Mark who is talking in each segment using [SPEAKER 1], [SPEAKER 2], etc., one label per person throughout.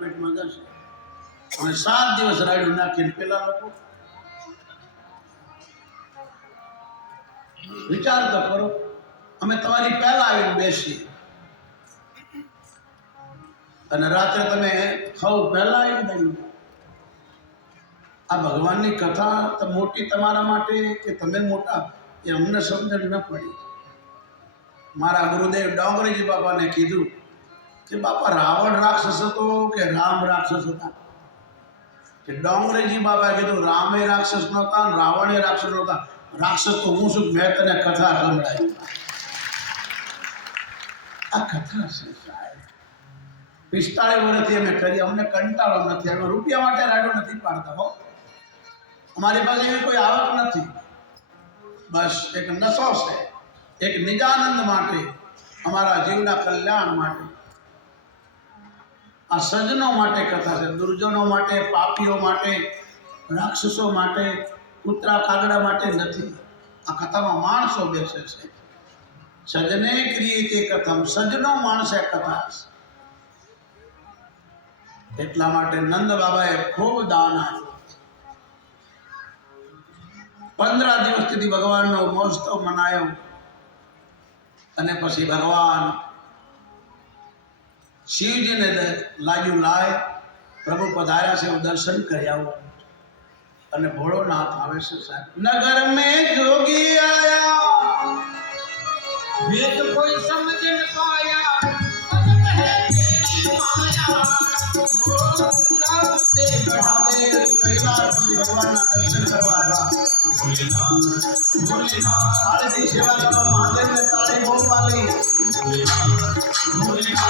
[SPEAKER 1] પેટમાં જશે. અને સાત દિવસ રાડ્યું નાખીને પેલા લોકો વિચાર તો કરો. અમે તમારી પહેલા આવીને બેસીએ. અને રાત્રે તમે ખાવ પહેલા આવી દઈ આ ભગવાનની કથા તો મોટી તમારા માટે કે તમે મોટા એ અમને સમજણ ન પડી. મારા ગુરુદેવ ડોંગરેજી બાપાને કીધું કે બાપા રાવણ રાક્ષસ હતો કે રામ રાક્ષસ હતા? કે ડોંગરેજી બાબા કીધું, રામે રાક્ષસ નહોતા રાવણે રાક્ષસ નહોતા. રાક્ષસ તો હું શું મેં તને કથા સંભળાવી આ કથા છે સાહેબ પિસ્તાળીસ વર્ષથી અમે કરી અમને કંટાળો નથી. અમે રૂપિયા માટે રાડો નથી પાડતા, હો. અમારી પાસે એવી કોઈ આવક નથી. બસ, એક નશો છે. એક નિજાનંદ માટે, અમારા જીવના કલ્યાણ માટે. આ સજ્જનો માટે કથા છે. દુર્જનો માટે, પાપીઓ માટે, રાક્ષસો માટે, કૂતરા કાગડા માટે નથી. આ કથામાં માણસો બેસે છે. સજને ક્રિયતે કથમ, સજ્જનો માણસે કથા એટલા માટે નંદ બાબાએ ખૂબ દાન આપ્યું. પંદર દિવસ સુધી ભગવાનનો મહોત્સવ મનાયો. અને પછી ભગવાન શિવજીને લાગ્યું, લાય, પ્રભુ પધાર્યા છે હું દર્શન કરી આવું. અને ભોળોનાથ આવે છે સાહેબ, નગર મેં જોગી આયા.
[SPEAKER 2] વેદ કોઈ સમજ ન પાયા.
[SPEAKER 1] દર્શન કરવા આવ્યા. આરતી સેવા કરવા મહાદેવને તાળી બહુ પાલી
[SPEAKER 2] જોગી 你昨天那，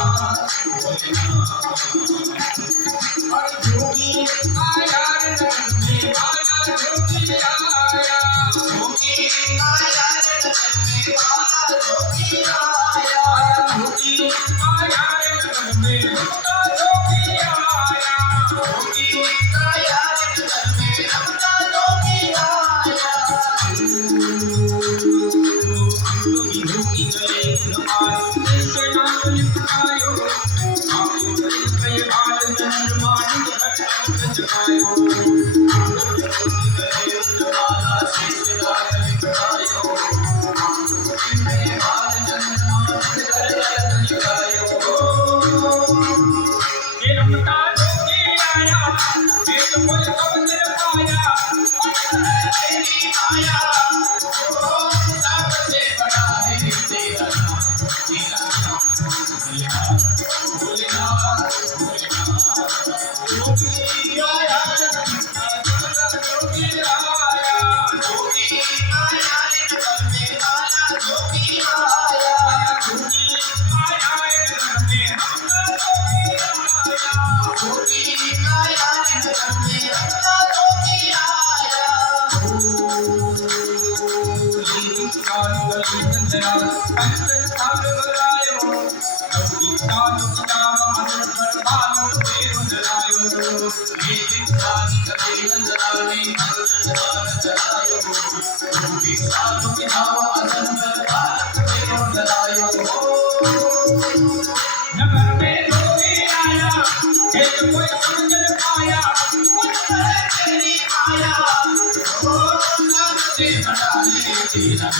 [SPEAKER 1] Thank
[SPEAKER 2] you.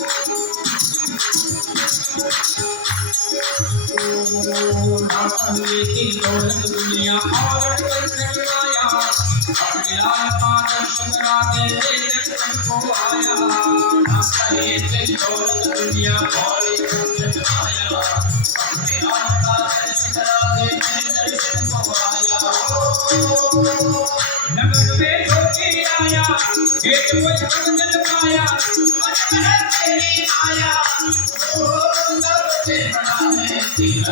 [SPEAKER 2] नगर में ज्योति आया एक कोई मंदिर पाया मन में तेरी आया
[SPEAKER 1] Yeah.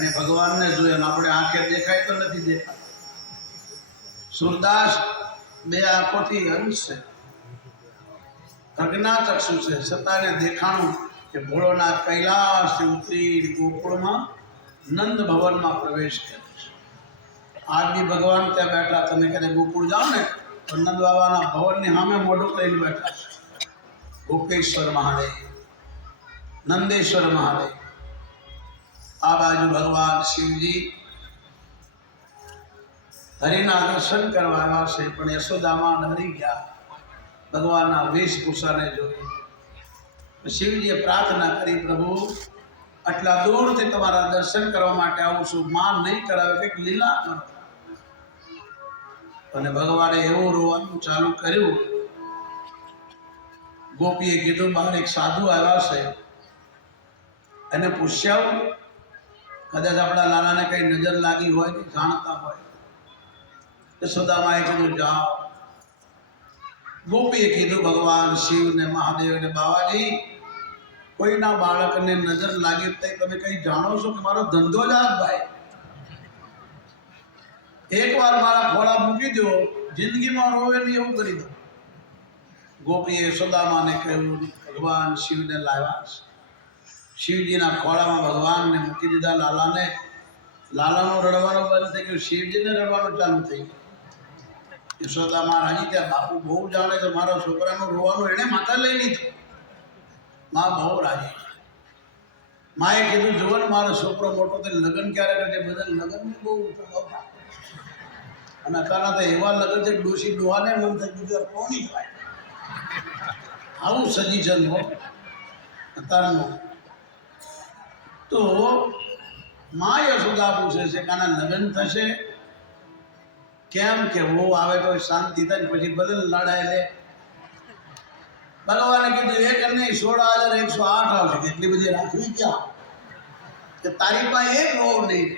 [SPEAKER 1] એને ભગવાનને જોયો આપણે આંખે દેખાય તો નથી દેખાતા. સુરદાસ બે આંખોથી અંશ છે. પ્રજ્ઞાચક્ષુ છે? છતાં દેખાણું કે ભોળોનાથ કૈલાસથી ઉતરી ગોકુળમાં નંદ ભવનમાં પ્રવેશ કર્યો છે. બી ભગવાન ત્યાં બેઠા, તમે ક્યારે ગોકુળ જાઓ ને, તો નંદ બાબાના ભવનની સામે મોઢું લઈને બેઠા છે. ગોપેશ્વર મહાદેવ, નંદેશ્વર મહાદેવ. આ બાજુ ભગવાન શિવજી હરિના દર્શન કરવા આવ્યા છે, પણ યશોદામાં નરી ગયા. ભગવાનના વેશભૂષાને જોઈ. શિવજીએ પ્રાર્થના કરી, પ્રભુ, આટલા દૂરથી તમારા દર્શન કરવા માટે આવું છું. માન નહીં કરાવે, કંઈક લીલા કરો. અને ભગવાને એવું રોવાનું ચાલુ કર્યું. ગોપીએ કીધું, બહાર એક સાધુ આવ્યા છે. એને પૂછ્યા કદાચ આપણા લાલાને કઈ નજર લાગી હોય કે જાણતા હોય. યશોદામાએ કીધું, જાઓ. ગોપીએ કીધું, ભગવાન શિવ ને મહાદેવ ને બાવાજી, કોઈના બાળકને નજર લાગી તે તમે કઈ જાણો છો કે મારો ધંધો જ આ ભાઈ? એકવાર મારા ખોળા મૂકી દો જિંદગીમાં રોવે નહીં એવું કરી દો ગોપીએ યશોદામાને કહ્યું, ભગવાન શિવને લાવ્યા છે. શિવજીના ખોળામાં ભગવાનને મૂકી દીધા લાલાને. લાલાનો રડવાનો બંધ થઈ ગયો. શિવજીને રડવાનું ચાલુ થઈ ગયું. યશોદામાં રાજી ત્યાં બાપુ બહુ જાણે છે, મારા છોકરાનું રોવાનું એણે માથા લઈ લીધું. મા બહુ રાજી માએ કીધું જુઓ ને મારો છોકરો મોટો થઈને લગ્ન ક્યારે કરે બધા લગ્નની બહુ અને અત્યારના તો એવા લગ્ન છે ડોસી ડોહાને મન થઈ યાર કોની આવું સજીશન હો. અત્યારનું તો મા યશોદા પૂછે છે કે આના લગ્ન થશે? કેમ કે બહુ આવે તો શાંતિ થાય પછી ભલે લડાય લે. ભગવાને કીધું એક નહીં સોળ હજાર એકસો આઠ આવશે. કેટલી બધી રાખવી ક્યાં? કે તારી પાસે એક રોગ નહીં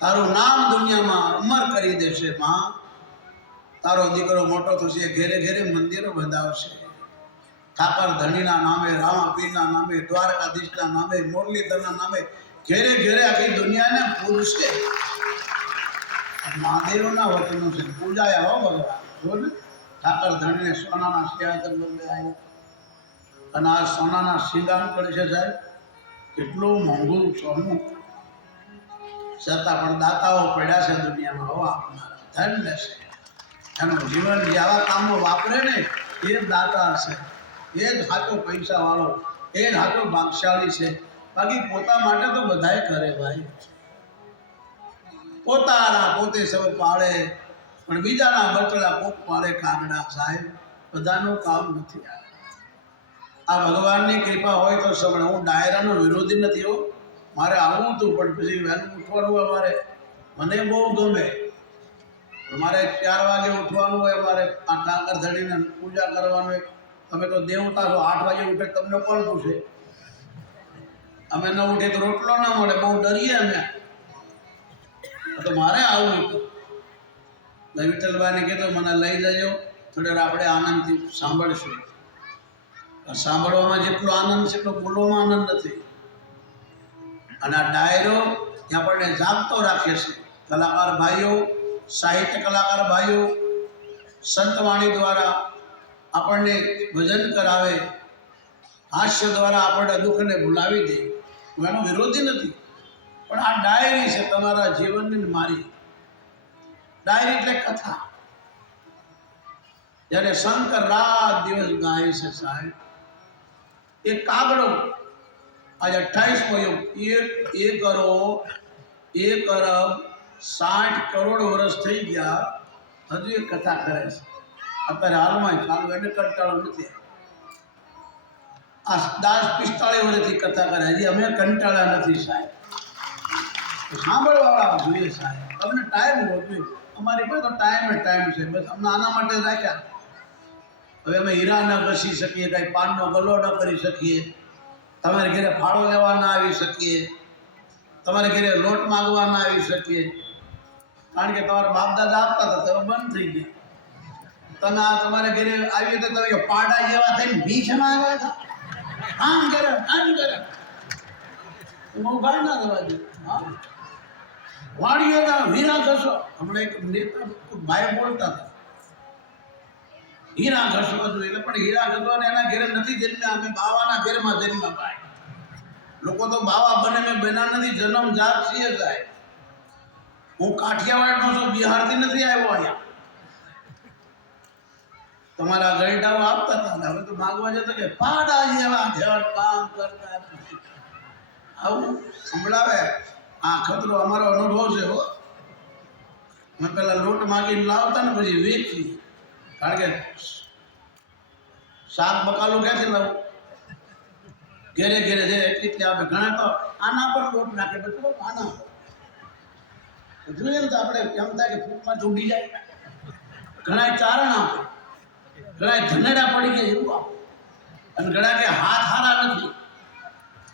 [SPEAKER 1] તારું નામ દુનિયામાં અમર કરી દેશે માં. તારો દીકરો મોટો થશે ઘેરે ઘેરે મંદિરો બંધાવશે. ઠાકર ધણીના નામે રામાપીરના નામે, દ્વારકાધીશના નામે, મુરલીધરના નામે, ઘેરે ઘેરે આખી દુનિયાને પૂજશે મહાદેવના વચનો છે. પૂજાયા હો ભગવાન. ને ઠાકર ધણીને સોનાના સિંહાસન આવ્યા અને આ સોનાના શિંગાણ કરે છે સાહેબ. કેટલું મોંઘું સોનું. છતાં પણ દાતાઓ પડ્યા છે દુનિયામાં. હવા આપનારા. ધન લેશે. એનું જીવન જે આવા કામો વાપરે ને એ દાતા હશે. એ જ સાચો પૈસાવાળો, એ જ સાચો ભાગશાળી છે. બાકી પોતા માટે તો બધાય કરે ભાઈ. પોતાના પોતે સૌ પાળે, પણ બીજાના બચડા કોક પાળે કાગડા સાહેબ. બધાનું કામ નથી આ. ભગવાનની કૃપા હોય તો સમય હું ડાયરાનો વિરોધી નથી હો. મારે આવવું હતું, પણ પછી વહેલું ઉઠવાનું હોય મારે મને બહુ ગમે. મારે ચાર વાગે ઉઠવાનું હોય મારે આ ટાંકર ધડીને પૂજા કરવાનું હોય. તમે તો દેવતા છો આઠ વાગે ઉઠે તમને કોણ પૂછે? અમે ન ઉઠે તો રોટલો ના મળે, બહુ ડરીએ અમે. તો મારે આવવું હતું. વિઠ્ઠલભાઈને કીધું મને લઈ જજો, થોડી આપણે આનંદથી સાંભળશું. સાંભળવામાં જેટલો આનંદ છે, એટલો બોલવામાં આનંદ નથી. અને આ ડાયરો આપણને જાગતો રાખે છે, કલાકાર ભાઈઓ, સાહિત્ય કલાકાર ભાઈઓ, સંતવાણી દ્વારા આપણને ભજન કરાવે, હાસ્ય દ્વારા આપણને દુઃખને ભૂલાવી દે, હું એનો વિરોધી નથી. પણ આ ડાયરી છે તમારા જીવનની મારી. ડાયરી એટલે કથા. જ્યારે શંકર રાત દિવસ ગાય છે સાહેબ, એ કાગડો, આજે અઠ્ઠાવીસ યુગ એક એક કરો, એક અરબ સાઠ કરોડ વર્ષ થઈ ગયા, હજુ એ કથા કરે છે. અત્યારે હાલમાં ચાલુ એને કંટાળો નથી. આ દાસ પિસ્તાળીસ વર્ષથી કથા કરે, હજી અમે કંટાળ્યા નથી સાહેબ. સાંભળવાવાળા જોઈએ સાહેબ. તમને ટાઈમ હોતો અમારી પાસે ટાઈમ જ ટાઈમ છે. બસ અમને આના માટે રાખ્યા. હવે અમે હીરા ન ઘસી શકીએ, કાંઈ પાનનો ગલ્લો ન કરી શકીએ. તમારે ઘરે ફાળો લેવા ના આવી શકીએ. તમારે ઘરે લોટ માગવા ના આવી શકીએ. કારણ કે તમારા બાપ દાદા આપતા હતા તમે બંધ થઈ ગયા. આ તમારે ઘરે આવી તો તમે પાડા જેવા થઈને ભીખ આવ્યા હતા આમ કરે આમ કરે. હું ભાઈ ના દેવા દે હા? વાડીઓના હીરા ઘસો. હમણાં એક નેતા ભાઈ બોલતા હતા. હીરા ઘસવા જોઈએ એટલે પણ હીરા ઘસવાને એના ઘેરે નથી જન્મ્યા. અમે બાવાના ઘેરમાં જન્મ્યા ભાઈ. લોકો તો બાવા બને મેં બના નથી. જન્મ જાત છીએ સાહેબ હું કાઠિયાવાડનો છું. બિહારથી નથી આવ્યો અહીંયા. તમારા ગરડાઓ આપતા હતા હવે તો માગવા જતા કે પાડા જેવા ધ્યાન કામ કરતા આવું સંભળાવે. આ ખતરો અમારો અનુભવ છે હો. મેં પેલા લોટ માગીને લાવતા ને પછી વેચી કારણ કે શાક બકાલું ક્યાંથી લાવું? ઘેરે ઘેરે છે, એટલી આપે ઘણા તો આના પર લોટ નાખે બધું આના જોઈએ ને તો આપણે કેમ થાય કે ફૂટમાં ચૂડી જાય. ઘણા ચારણ આપે. ઘણા ધનેડા પડી ગયા એવું આપે અને ઘણા કે હાથ હારા નથી.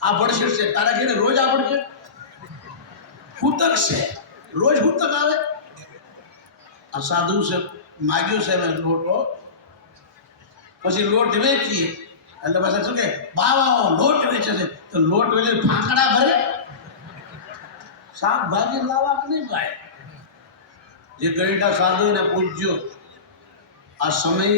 [SPEAKER 1] આ ભડશે છે. તારા ઘેરે રોજ આ ભડશે હૂતક છે. રોજ હૂતક આવે. આ સાધુ છે માગ્યો છે મેં લોટો. પછી લોટ વેચીએ. એટલે પાછા શું કે, બાવાઓ લોટ વેચે છે. તો લોટ વેચે ફાંકડા ભરે. શાકભાજી લાવવા કે નહીં ભાઈ? જે ગરીડા સાધુને પૂજ્યો આ સમય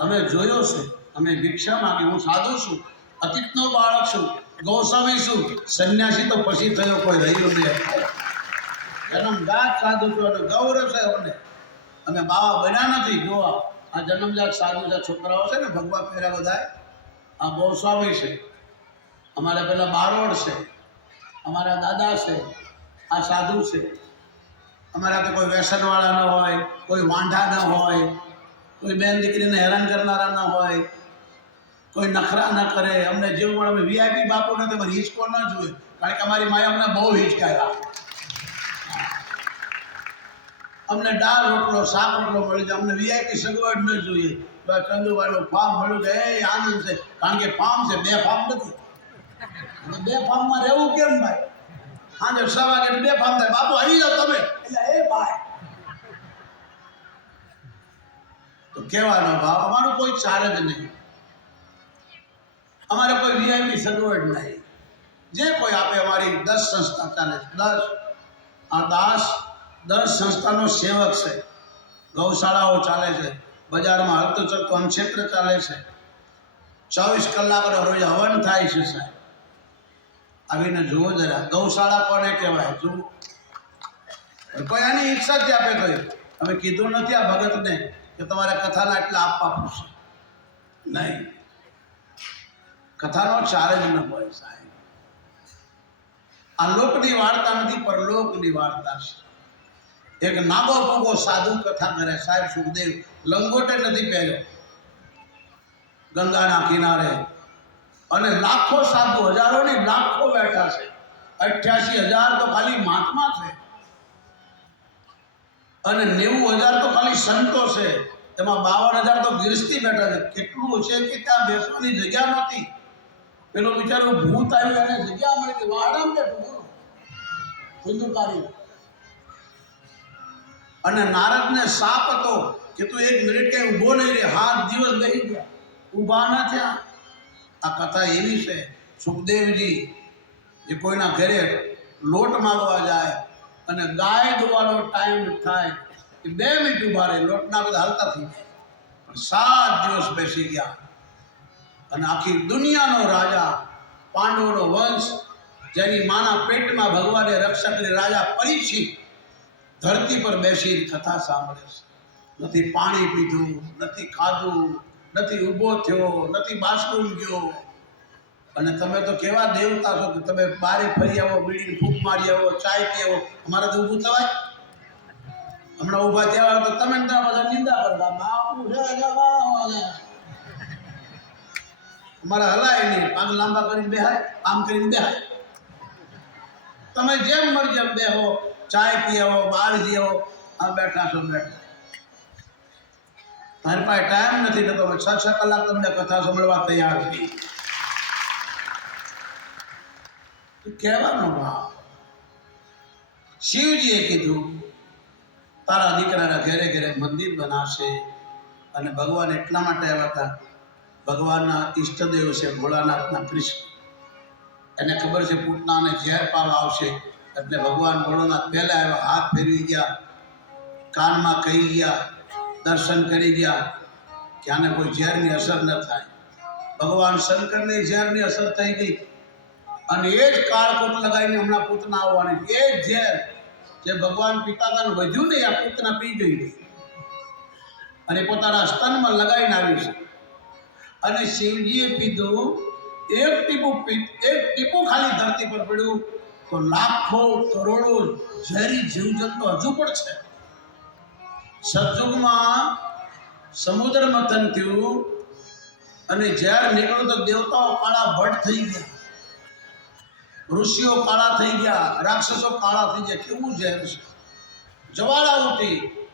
[SPEAKER 1] અમે જોયો છે. અમે ભિક્ષા માગી, હું સાધુ છું. અતીતનો બાળક છું. ગૌસ્વામી છું. સંન્યાસી તો પછી થયો કોઈ રહ્યો નહીં જન્મજાત સાધુ છું અને ગૌરવ છે અમને અમે બાવા બન્યા નથી જોવા આ જન્મજાત સાધુ છે, છોકરાઓ છે ને ભગવા પહેર્યા બધા આ ગૌસ્વામી છે. અમારા પેલા બારોડ છે. અમારા દાદા છે. આ સાધુ છે. અમારા તો કોઈ વ્યસનવાળા ન હોય, કોઈ વાંઢા ન હોય. કોઈ બેન દીકરીને હેરાન કરનારા ન હોય, કોઈ નખરા ન કરે. અમને જેવું મળે અમે વીઆઈપી બાપુ નથી અમારે હિંચકો ન જોઈએ. કારણ કે અમારી માએ અમને બહુ હિંચકાયા અમને દાળ રોટલો, શાક રોટલો મળી જાય. અમને વીઆઈપી સગવડ ન જોઈએ. ચંદુભાઈનું ફાર્મ મળ્યું છે એ આનંદ છે. કારણ કે ફાર્મ છે. બે ફાર્મ નથી. બે ફાર્મમાં રહેવું કેમ ભાઈ? સાંજે સવા વાગે બે ફાર્મ થાય. બાપુ આવી જાઓ તમે. એટલે એ ભાઈ તો કહેવાનો ભાવ, અમારું કોઈ ચાર જ નહીં. અમારે કોઈ વીઆઈપી સગવડ નહીં. જે કોઈ આપે અમારી દસ સંસ્થા ચાલે છે દસ, આ દાસ, દસ સંસ્થાનો સેવક છે. ગૌશાળાઓ ચાલે છે, બજારમાં હલતું ચલતું અનક્ષેત્ર ચાલે છે. ચોવીસ કલાકનો રોજ હવન થાય છે સાહેબ. આવીને જુઓ જરા, ગૌશાળા કોને કહેવાય? જુઓ. કોઈ આની ઈચ્છા જ આપે કહ્યું અમે કીધું નથી આ ભગતને. કે તમારે કથાના એટલા આપવા પડશે. નહીં. કથાનો ચાર્જ ન હોય સાહેબ. આ લોકની વાર્તા નથી પર લોકની વાર્તા છે. એક નાબો પૂગો સાધુ કથા કરે સાહેબ સુખદેવ, લંગોટે નથી પહેર્યો. ગંગાના કિનારે. અને લાખો સાધુ હજારો ની લાખો બેઠા છે. અઠ્યાસી હજાર તો ખાલી મહાત્મા છે. અને નેવું હજાર તો ખાલી સંતો છે. એમાં બાવન હજાર તો ગિરસ્તી બેઠા છે. કેટલું છે કે ત્યાં બેસવાની જગ્યા નહોતી. પેલો બિચારો ભૂત આવ્યું, એને જગ્યા મળી ગઈ. વાડામાં બેઠું હિન્દુકારી અને નારદને સાપ હતો કે તું એક મિનિટ કઈ ઊભો નહીં રે હાથ દિવસ બેસી ગયા. ઊભા ન થયા. આ કથા એવી છે. સુખદેવજી જે કોઈના ઘરે લોટ માગવા જાય અને ગાય ધોવાનો ટાઈમ થાય કે બે મિનિટ ઊભા રહે, લોટના બધા હલતા થઈ જાય. પણ સાત દિવસ બેસી ગયા. અને આખી દુનિયાનો રાજા, પાંડવોનો વંશ, જેની માના પેટમાં ભગવાને રક્ષકને રાજા પરીક્ષિત, ધરતી પર બેસી કથા સાંભળે છે. નથી પાણી પીધું, નથી ખાધું, નથી ઊભો થયો, નથી બાથરૂમ ગયો. અને તમે તો કેવા દેવતા છો કે તમે બારે ફરી આવો, બીડીને ફૂંક મારી આવો, ચાય પી આવો. અમારે તો ઊભું થવાય. હમણાં ઊભા થયા હોય તો તમે બધા નિંદા કરતા બાપુ અમારે હલાય નહીં. પાંગ લાંબા કરીને બેહાય, આમ કરીને બેહાય. તમે જેમ મરજી એમ બેહો. ચાય પી આવો બહાર આવો. આ બેઠા છો, બેઠા. મારી પાસે ટાઈમ નથી તો છ છ કલાક તમને કથા સાંભળવા તૈયાર છીએ. તો કહેવાનો ભાવ. શિવજીએ કીધું, તારા દીકરાના ઘેરે ઘરે મંદિર બનાવશે અને ભગવાન એટલા માટે આવ્યા હતા. ભગવાનના ઈષ્ટદેવ છે ભોળાનાથના કૃષ્ણ. એને ખબર છે પૂતનાને ઝેર પાલ આવશે. એટલે ભગવાન ભોળાનાથ પહેલાં આવ્યા, હાથ ફેરવી ગયા, કાનમાં કહી ગયા, દર્શન કરી ગયા કે આને કોઈ ઝેરની અસર ન થાય. ભગવાન શંકરને ઝેરની અસર થઈ ગઈ. અને એ જ કાળકોટ લગાવીને હમણાં પૂતના આવવાની એ જ ઝેર જે ભગવાન પિતા વધ્યું ને આ પૂતના પી ગઈ અને પોતાના સ્તનમાં લગાવીને આવી છે. અને શિવજીએ પીધું એક ટીપું એક ટીપું ખાલી ધરતી પર પડ્યું તો લાખો કરોડો ઝેરી જીવજંતુ હજુ પણ છે. સતયુગમાં સમુદ્ર મંથન થયું અને ઝેર નીકળ્યું તો દેવતાઓ કાળા ભટ્ટ થઈ ગયા. ઋષિઓ કાળા થઈ ગયા, રાક્ષસો કાળા થઈ ગયા, કેવું ઝેર છે? જવાળા ઉઠી,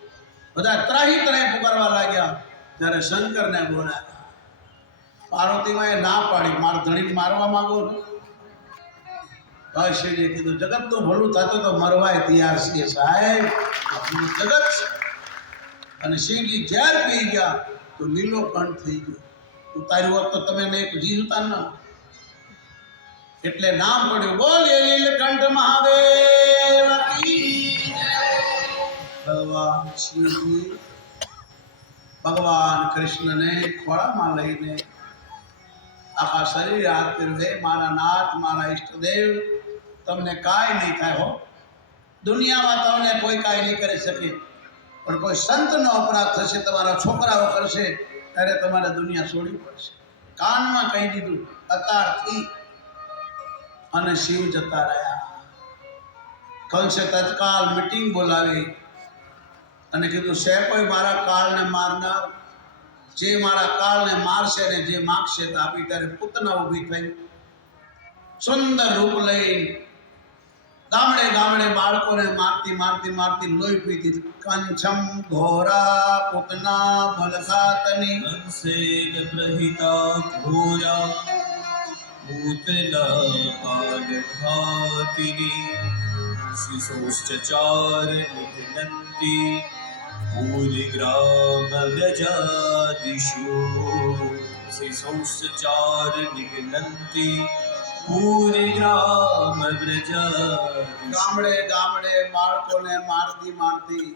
[SPEAKER 1] બધા ત્રાહી ત્રાહી પુકારવા લાગ્યા, ત્યારે શંકરને બોલાવ્યા પાર્વતીમાં એ ના પાડી, માર ધણીને મારવા માંગો છો? શિવજીએ કીધું જગતનું ભલું થતું તો મરવાય તૈયાર છીએ સાહેબ. જગત છે. અને શિવજી ઝેર પી ગયા, તો લીલો કંઠ થઈ ગયો. ઉતાર્યું હોત તો તમે એક જીવતા ના. એટલે નામ પડ્યું. બોલે લીલકંઠ મહાદેવ ભગવાન શિવજી ભગવાન કૃષ્ણને ખોળામાં લઈને આખા શરીર હાથ હે મારા નાથ, મારા ઈષ્ટદેવ, તમને કાંઈ નહીં થાય હો. દુનિયામાં તમને કોઈ કાંઈ નહીં કરી શકે. પણ કોઈ સંતનો અપરાધ થશે, તમારા છોકરાઓ કરશે, ત્યારે તમારે દુનિયા છોડવી પડશે. કાનમાં કહી દીધું, અતારથી અને શિવ જતા રહ્યા. કંસે તત્કાલ મીટિંગ બોલાવી અને કીધું છે કોઈ મારા કાળને મારનાર, જે મારા કાળને મારશે ને જે માગશે તો આપી ત્યારે પૂતના ઊભી થઈ. સુંદર રૂપ લઈ ગામડે ગામડે બાળકોને મારતી મારતી મારતી લોહી પીતી કંચમ ઘોરા પૂતના બલઘાતની
[SPEAKER 2] ભૂતલા કાલ ઘાતિની શિશોશ્ચચાર નિઘ્નંતી ભૂલિગ્રામ વ્રજાદિશો શિશોશ્ચચાર નિઘ્નંતી ભૂલિગ્રામ વ્રજાદિશો
[SPEAKER 1] ગામડે ગામડે બાળકોને મારતી મારતી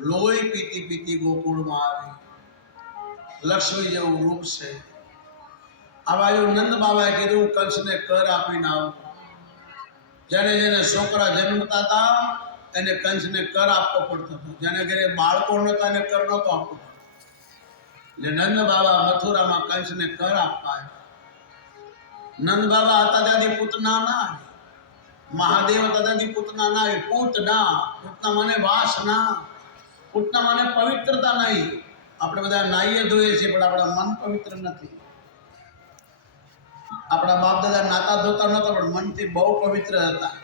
[SPEAKER 1] લોહી પીતી પીતી ગોકુળમાં આવી. લક્ષ્મી જેવું રૂપ છે. આ બાજુ નંદ બાબાએ કીધું, કંસને કર આપીને આવું. જેને જેને છોકરા જન્મતા હતા, એને કંસને કર આપવો પડતો હતો. જેને ઘરે બાળકો નહોતા એને કર નહોતો આપવો એટલે નંદ બાબા મથુરામાં કંસને કર આપવા નંદ બાબા હતા ત્યાંથી પૂતના ના મહાદેવ હતા ત્યાંથી પૂતના ના પૂત ના, પૂતના મને વાસ ના. પૂતના મને પવિત્રતા નહીં. આપણે બધા નાહીએ ધોઈએ છીએ, પણ આપણા મન પવિત્ર નથી. આપણા બાપ દાદા નાતા ધોતા નહોતા, પણ મનથી બહુ પવિત્ર હતા.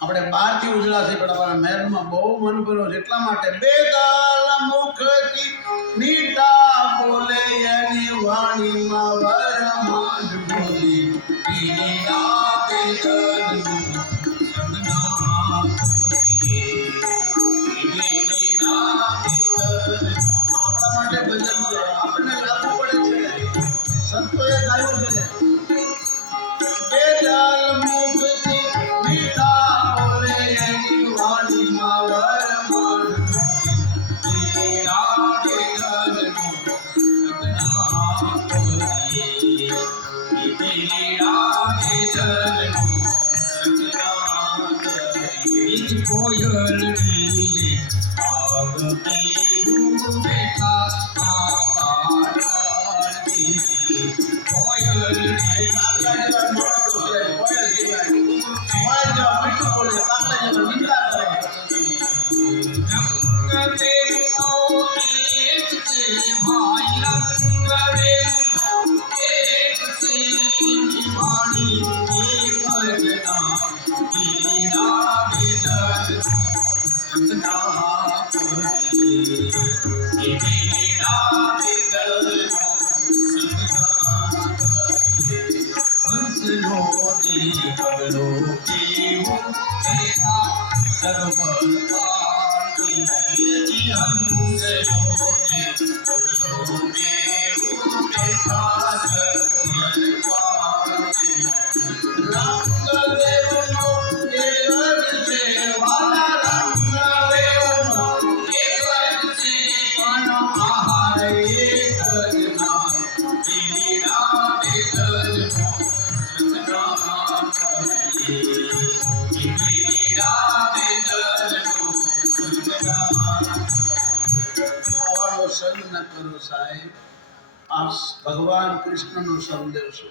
[SPEAKER 1] આપણે બહારથી ઉજળા છે પણ આપણા મહેલમાં બહુ મન ભર્યો છે. એટલા માટે બેદાલ મુખથી મીઠા બોલે, એની વાણીમાં વરમાન બોલી Oh. સંગ ન કરો સાહેબ, આ ભગવાન કૃષ્ણનો સંદેશો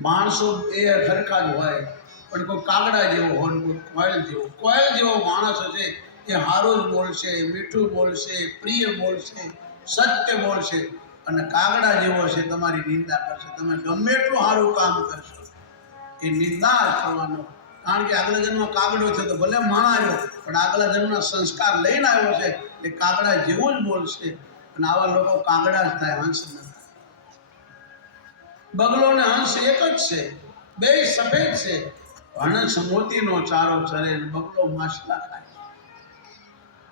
[SPEAKER 1] માણસો એ સરખા જ હોય, પણ કોઈ કાગડા જેવો હોય, કોઈ કોયલ જેવો કોયલ જેવો માણસ હશે, એ સારું જ બોલશે, મીઠું બોલશે, પ્રિય બોલશે, સત્ય બોલશે, અને કાગડા જેવો છે તમારી નિંદા કરશે, તમે ગમે એટલું સારું કામ કરશો. એ નિંદા કરવાનો. કારણ કે આગલા જન્મ કાગડો છે તો ભલે માણા પણ આગલા જન્મના સંસ્કાર લઈને આવ્યો છે એ કાગડા જેવું જ બોલશે અને આવા લોકો કાગડા જ થાય, હંસ ન બગલો ને હંસ એક જ છે, બે સફેદ છે. હણસ મોતીનો ચારો ચરે બગલો માછલા ખાય.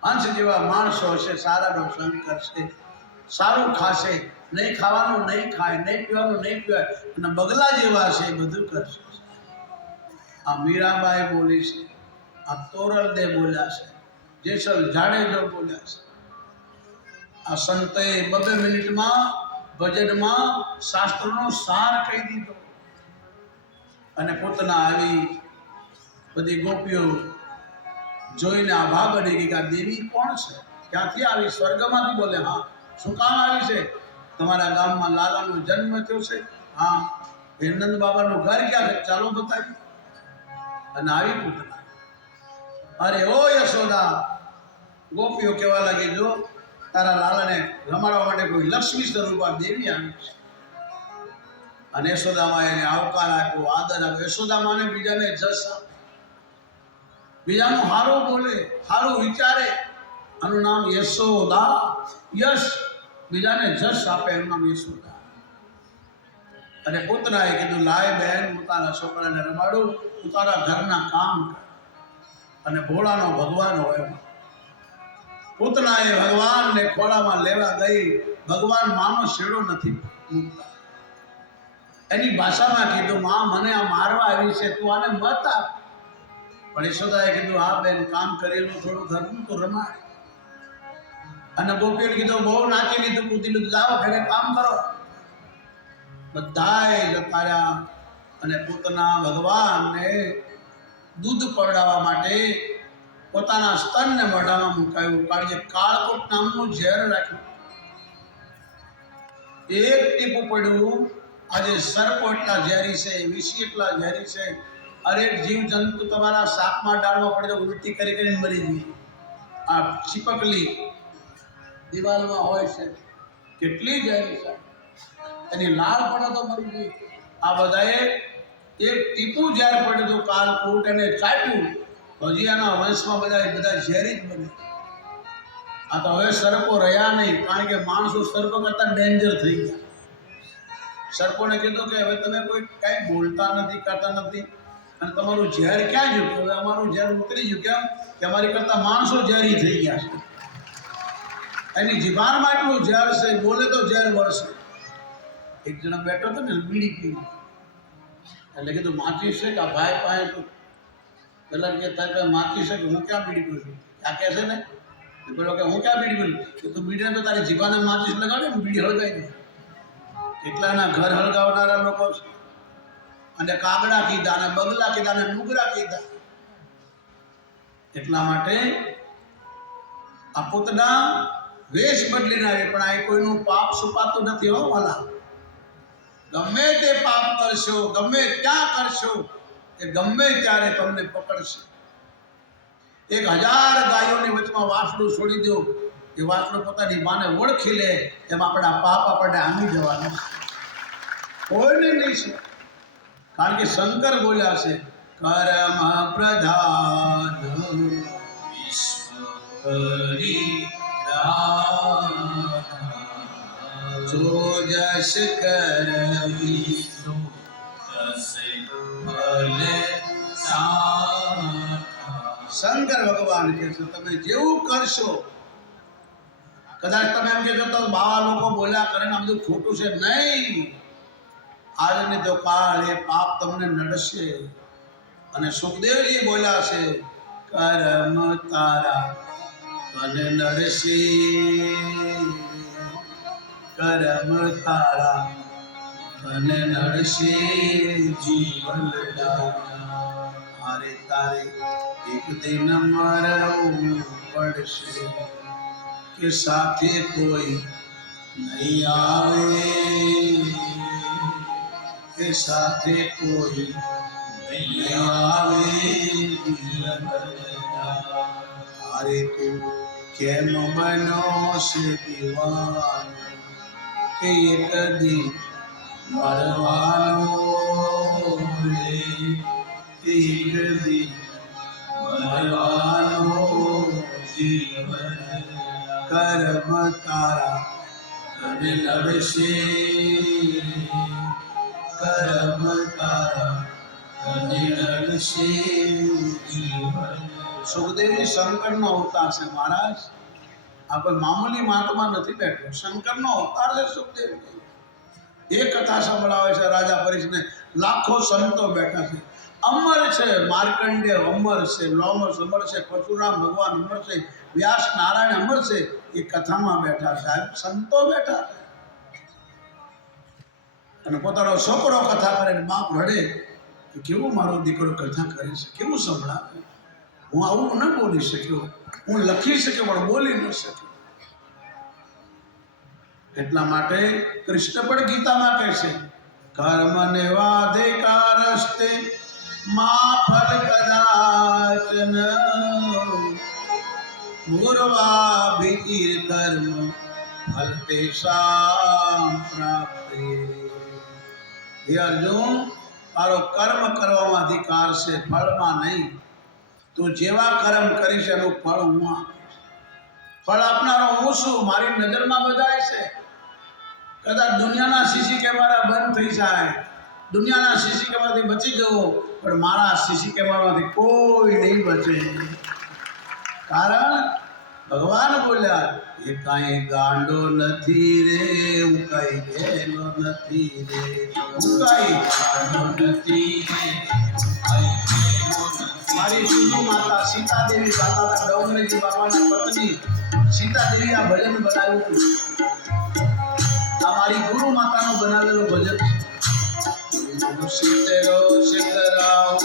[SPEAKER 1] હંસ જેવા માણસો હશે, સારાનો સંગ કરશે સારું ખાશે, નહીં ખાવાનું નહીં ખાય, નહીં પીવાનું નહીં પીવાય, અને બગલા જેવા છે બધું કરશે. આ મીરાબાઈ બોલી છે, આ તોરલ દે બોલ્યા છે. જેસલ જાડેજર બોલ્યા છે. આ સંતે બબે મિનિટમાં ભજનમાં શાસ્ત્રનો સાર કહી દીધો. અને પોતાના આવી બધી ગોપીઓ જોઈને આભા બની ગઈ કે આ દેવી કોણ છે? ક્યાંથી આવી? સ્વર્ગમાંથી બોલે, હા, શું કામ આવી છે? તમારા ગામમાં લાલાનો જન્મ થયો છે? હા હિરનંદ બાબાનું ઘર ક્યાં છે? ચાલો બતાવી અને આવી પૂતના. અરે ઓ યશોદા ગોપીઓ કહેવા લાગી, જો તારા લાલાને રમાડવા માટે કોઈ લક્ષ્મી સ્વરૂપા દેવી આવી અને યશોદામાં એને આવકાર આપ્યો, આદર આપ્યો. યશોદામાને બીજાને જસ. બીજાનું સારું બોલે સારું વિચારે. આનું નામ યશોદા, યશ બીજાને જશ આપે, એનું નામ યશોદા. અને પુત્રાએ કીધું, લાય બહેન હું તારા છોકરાને રમાડું હું તારા ઘરના કામ કર. અને ભોળાનો ભગવાન હોય પૂતનાએ ભગવાનને ખોળામાં લેવા ગઈ ભગવાન માનો શેડો નથી મૂકતા. એની ભાષામાં કીધું, માં, મને આ મારવા આવી છે, તું આને મત આપ. પણ યશોદાએ કીધું, હા, બેન, કામ કરેલું થોડું ઘરનું તો રમાય. અને ગોપીએ કીધું, બહુ નાચી લીધું, કૂદી લીધું, જાઓ ઘરે કામ કરો. બધાએ જતા રહ્યા અને પોતાના ભગવાનને દૂધ પડાવવા માટે પોતાના સ્તનને મોઢામાં મુકાયું કારણ કે કાળકોટ નામનું ઝેર રાખ્યું. એક ટીપું પડ્યું, આજે સર્પો એટલા ઝેરી છે, વિષી એટલા ઝેરી છે અરેક જીવ જંતુ તમારા સાપમાં ડાળમાં પડે તો ઉલટી કરી કરીને મરી ગઈ. આ ચીપકલી દિવાલમાં હોય છે. કેટલી ઝેરી છે. એની લાળ પડે તો મરી ગઈ. આ બધાએ એક ટીપું જ્યારે પડ્યું હતું કાલકૂટ એને ચાટ્યું. હજી આના વંશમાં બધા બધા ઝેરી જ બને. આ તો હવે સર્પો રહ્યા નહીં, કારણ કે માણસો સર્પ કરતાં ડેન્જર થઈ ગયા. સર્પોને કીધું કે હવે તમે કોઈ કાંઈ બોલતા નથી, કરતા નથી. અને તમારું ઝેર ક્યાં ગયું હવે અમારું ઝેર ઉતરી ગયું કેમ કે અમારી કરતાં માણસો ઝેરી થઈ ગયા છે. એની જીભાનમાં એટલું ઝેર છે, બોલે તો ઝેર વળશે. એક જણા બેઠો હતો ને બીડી પીવા. એટલે કીધું, માચી છે કે આ ભાઈ પાસે પેલા કે તારે માચી છે કે હું ક્યાં બીડી પીઉં છું? આ કહે છે ને પેલો કે હું ક્યાં બીડી પીઉં કે તું બીડીને તો તારી જીભાને માચીસ લગાડે હું બીડી હળગાવી દઉં. કેટલાના ઘર હળગાવનારા લોકો છે. અને કાગડા કીધા અને બગલા કીધા અને ડુગરા કીધા એટલા માટે આ પોતના વેશ બદલી ના પણ આ કોઈનું પાપ છુપાતું નથી હો વાલા ગમે તે પાપ કરશો, ગમે ત્યાં કરશો એ ગમે ત્યારે તમને પકડશે. એક હજાર ગાયોની વચમાં વાસણું છોડી દો, એ વાસણું પોતાની માને ઓળખી લે, એમ આપણા પાપ આપણને આંગી જવાનું કોઈને નહીં છે. કારણ કે શંકર બોલ્યા છે, કર્મ પ્રધાન જો જશ કરવી શંકર ભગવાન કે છે, તમે જેવું કરશો, કદાચ તમે એમ કહેશો તો બાવા લોકો બોલ્યા કરે આ બધું ખોટું છે નહીં. આજની તો કાળ એ પાપ તમને નડશે. અને સુખદેવજી બોલ્યા છે, કરમ તારા તને નડશે. કરમ તારા તને નડશે જીવન મારે તારે એક દિન મરવું પડશે કે સાથે કોઈ નહીં આવે કે સાથે કોઈ નહીં આવે અરે તું કેમ બનો છે દીવાન કે એક દી મરવાનો રે એક દી મરવાનો જીવન તારા તને લડશે કર્મ તારા તને લડશે અવતાર છે મહારાજ. આ કોઈ મામૂલી મહાત્મા નથી બેઠો. શંકરનો અવતાર છે સુખદેવજી એ કથા સંભળાવે છે રાજા પરીક્ષને લાખો સંતો બેઠા છે. અમર છે માર્કંડેય અમર છે, લોમસ અમર છે, પરશુરામ ભગવાન અમર છે, વ્યાસ નારાયણ અમર છે, એ કથામાં બેઠા સાહેબ, સંતો બેઠા અને પોતાનો છોકરો કથા કરે ને બાપ રડે કેવું મારો દીકરો કથા કરે છે? કેવું સંભળાવે? હું આવું ન બોલી શક્યો. હું લખી શક્યો, પણ બોલી ન શક્યો. એટલા માટે કૃષ્ણ પણ ગીતામાં કહે છે, કર્મ નિવાધિકારસ્તે મા ફલ કદાચન મુરવા ભીતિર કર્મ, ફલ સામ પ્રાપ્તે. હે અર્જુન, તારો કર્મ કરવામાં અધિકાર છે, ફળમાં નહીં. તું જેવા કર્મ કરીશ, એનું ફળ હું ફળ આપનારો હું છું, મારી નજરમાં બધાય છે. કદાચ દુનિયાના સીસી કેમેરા બંધ થઈ જાય. દુનિયાના સીસી કેમેરાથી બચી જવો, પણ મારા સીસી કેમેરામાંથી કોઈ નહીં બચે. કારણ ભગવાન બોલ્યા, એ કાંઈ ગાંડો નથી રે, હું કઈ ગેલો નથી રે, હું કઈ ગાંડો નથી મારી જૂની માતા સીતાદેવી બાપાના ડોંગરેજી બાપાના પત્ની સીતાદેવી આ ભજન બનાવ્યું હતું. અમારી ગુરુ માતાનું બનાવેલું ભજન. શીતરો શીતરાવ